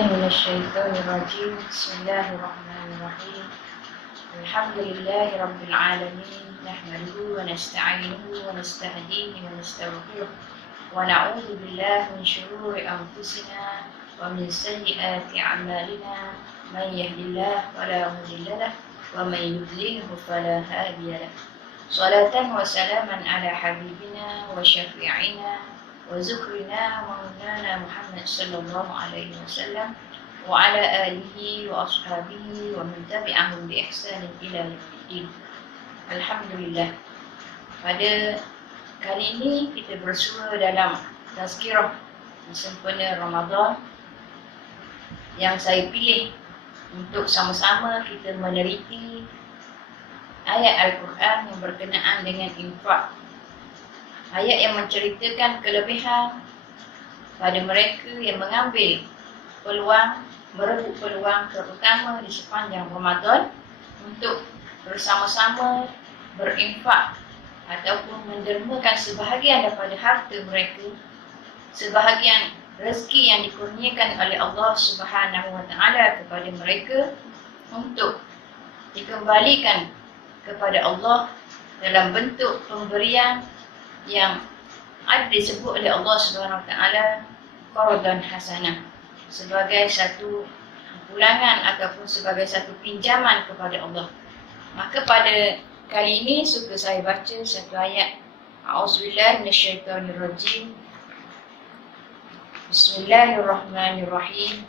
بالله من الشيطان الرجيم. بسم الله الرحمن الرحيم. الحمد لله رب العالمين، نحمده ونستعينه ونستهديه ونستغفره ونعوذ بالله من شرور أنفسنا ومن سيئات أعمالنا، من يهد الله فلا مضل له ومن يضلله فلا هادي له. صلاة وسلاما على حبيبنا وشفيعنا وذكرنا ومولانا محمد صلى الله عليه وسلم وعلى آله وأصحابه ومن تبعهم بإحسان إلى يوم الدين. Alhamdulillah, pada kali ini kita bersua dalam tazkirah sempena Ramadan yang saya pilih untuk sama-sama kita meneliti ayat Al-Quran yang berkenaan dengan infak. Ayat yang menceritakan kelebihan pada mereka yang mengambil peluang, merebut peluang terutama di sepanjang Ramadan untuk bersama-sama berinfak ataupun mendermakan sebahagian daripada harta mereka, sebahagian rezeki yang dikurniakan oleh Allah Subhanahu Wa Taala kepada mereka untuk dikembalikan kepada Allah dalam bentuk pemberian yang ada disebut oleh Allah Subhanahu Wa Taala qardan hasanah, sebagai satu pulangan ataupun sebagai satu pinjaman kepada Allah. Maka pada kali ini suka saya baca satu ayat. A'udzubillahi minasyaitonirrajim. Bismillahirrahmanirrahim.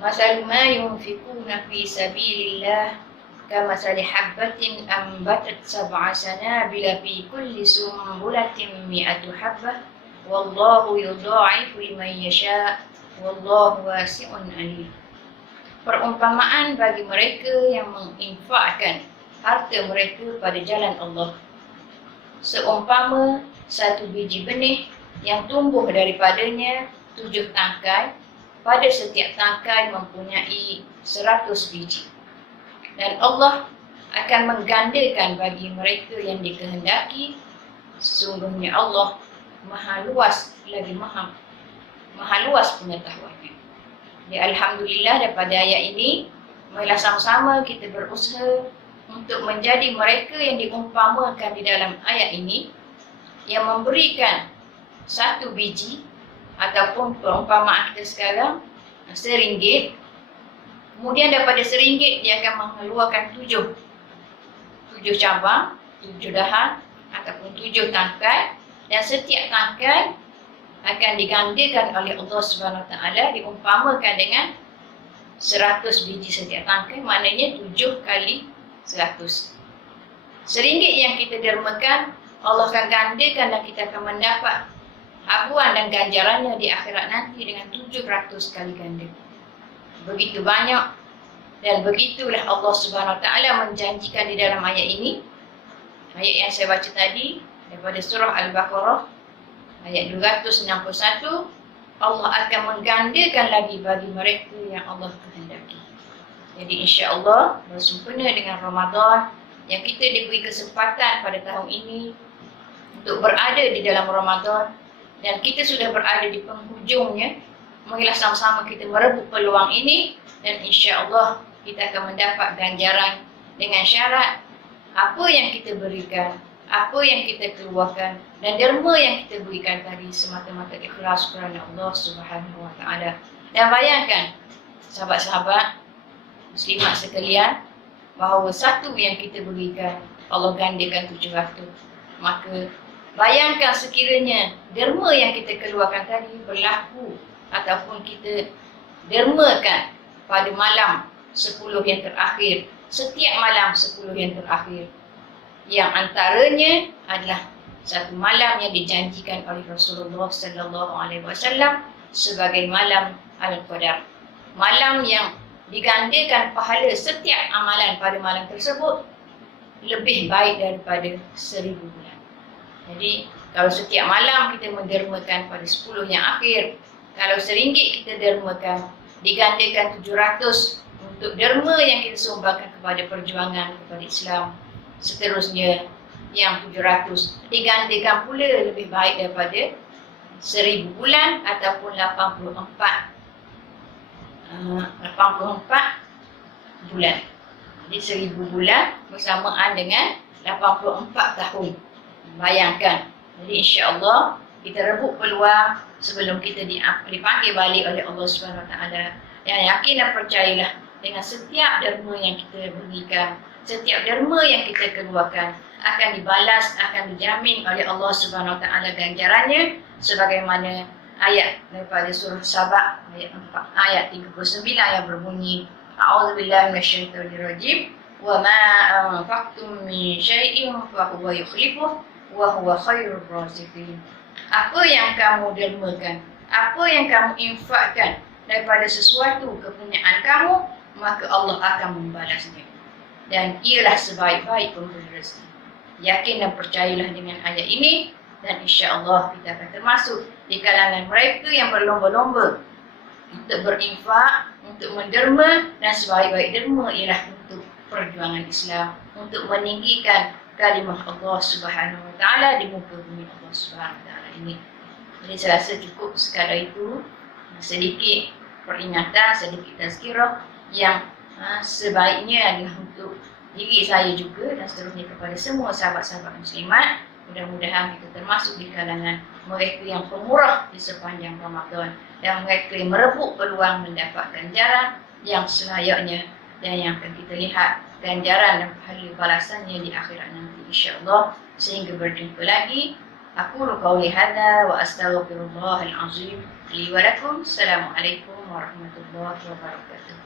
Masalu ma yunfikuna fi sabilillah kamathali habbatin ambatat sab'a sanabila fi kulli sumbulatin mi'atu habbah wallahu yudha'ifu liman yasha' wallahu wasi'un 'alim. Perumpamaan bagi mereka yang menginfakkan harta mereka pada jalan Allah, seumpama satu biji benih yang tumbuh daripadanya 7 tangkai, pada setiap tangkai mempunyai 100 biji. Dan Allah akan menggandakan bagi mereka yang dikehendaki. Sesungguhnya Allah maha luas lagi maha luas pengetahuannya. Ya, Alhamdulillah, daripada ayat ini marilah sama-sama kita berusaha untuk menjadi mereka yang diumpamakan di dalam ayat ini, yang memberikan 1 biji ataupun perumpamaan kita sekarang RM1. Kemudian daripada RM1 dia akan mengeluarkan 7 cabang, 7 dahan ataupun 7 tangkai, dan setiap tangkai akan digandakan oleh Allah Subhanahu Wa Taala, diumpamakan dengan 100 biji setiap tangkai, maknanya 7 kali 100. RM1 yang kita dermakan, Allah akan gandakan dan kita akan mendapat habuan dan ganjarannya di akhirat nanti dengan 700 kali ganda. Begitu banyak, dan begitulah Allah Subhanahu Wa Taala menjanjikan di dalam ayat ini. Ayat yang saya baca tadi daripada surah Al-Baqarah ayat 261, Allah akan menggandakan lagi bagi mereka yang Allah kehendaki. Jadi insya-Allah bersempena dengan Ramadan yang kita diberi kesempatan pada tahun ini untuk berada di dalam Ramadan, dan kita sudah berada di penghujungnya, marilah sama-sama kita merebut peluang ini, dan insya-Allah kita akan mendapat ganjaran dengan syarat apa yang kita berikan, apa yang kita keluarkan, dan derma yang kita berikan tadi semata-mata ikhlas kerana Allah Subhanahu Wa Taala. Dan bayangkan sahabat-sahabat muslimat sekalian, bahawa satu yang kita berikan Allah gandakan 700. Maka bayangkan sekiranya derma yang kita keluarkan tadi berlaku ataupun kita dermakan pada malam 10 yang terakhir, setiap malam 10 yang terakhir, yang antaranya adalah satu malam yang dijanjikan oleh Rasulullah sallallahu alaihi wasallam sebagai malam Al-Qadar, malam yang digandakan pahala setiap amalan pada malam tersebut lebih baik daripada 1000 bulan. Jadi kalau setiap malam kita mendermakan pada 10 yang akhir, kalau RM1 kita dermakan, digandakan 700 untuk derma yang kita sumbangkan kepada perjuangan kepada Islam. Seterusnya yang 700 digandakan pula lebih baik daripada 1000 bulan ataupun 84 84 bulan. Jadi 1000 bulan bersamaan dengan 84 tahun. Bayangkan. Jadi insya-Allah kita rebut peluang sebelum kita dipanggil balik oleh Allah Subhanahu Wa Taala. Yang yakin dan percayalah dengan setiap derma yang kita berikan, setiap derma yang kita keluarkan akan dibalas, akan dijamin oleh Allah Subhanahu Wa Taala ganjarannya sebagaimana ayat daripada surah Sabah ayat 39 yang berbunyi A'udzubillahi minasyaitonirrajim wa ma anfaqtum min syai'in fa huwa yukhlifuh wa huwa khairur raziqin. Apa yang kamu dermakan, apa yang kamu infakkan daripada sesuatu kepunyaan kamu, maka Allah akan membalasnya. Dan ialah sebaik-baik pemberi rezeki. Yakin dan percayalah dengan ayat ini dan insya-Allah kita akan termasuk di kalangan mereka yang berlomba-lomba untuk berinfak, untuk menderma, dan sebaik-baik derma ialah untuk perjuangan Islam, untuk meninggikan kalimah Allah Subhanahu Wa Taala di muka bumi Allah Subhanahu Wa Taala ini. Jadi saya rasa cukup sekadar itu, sedikit peringatan, sedikit tazkirah yang sebaiknya adalah untuk diri saya juga dan seterusnya kepada semua sahabat-sahabat muslimat. Mudah-mudahan kita termasuk di kalangan mereka yang pemurah di sepanjang Ramadan dan mereka yang merebut peluang mendapat ganjaran yang selayaknya dan yang akan kita lihat ganjaran dan pahala balasannya di akhirat nanti insya-Allah. Sehingga berjumpa lagi. Aku qauli hadza wa astaghfirullahal azim li wa lakum. Assalamualaikum warahmatullahi wabarakatuh.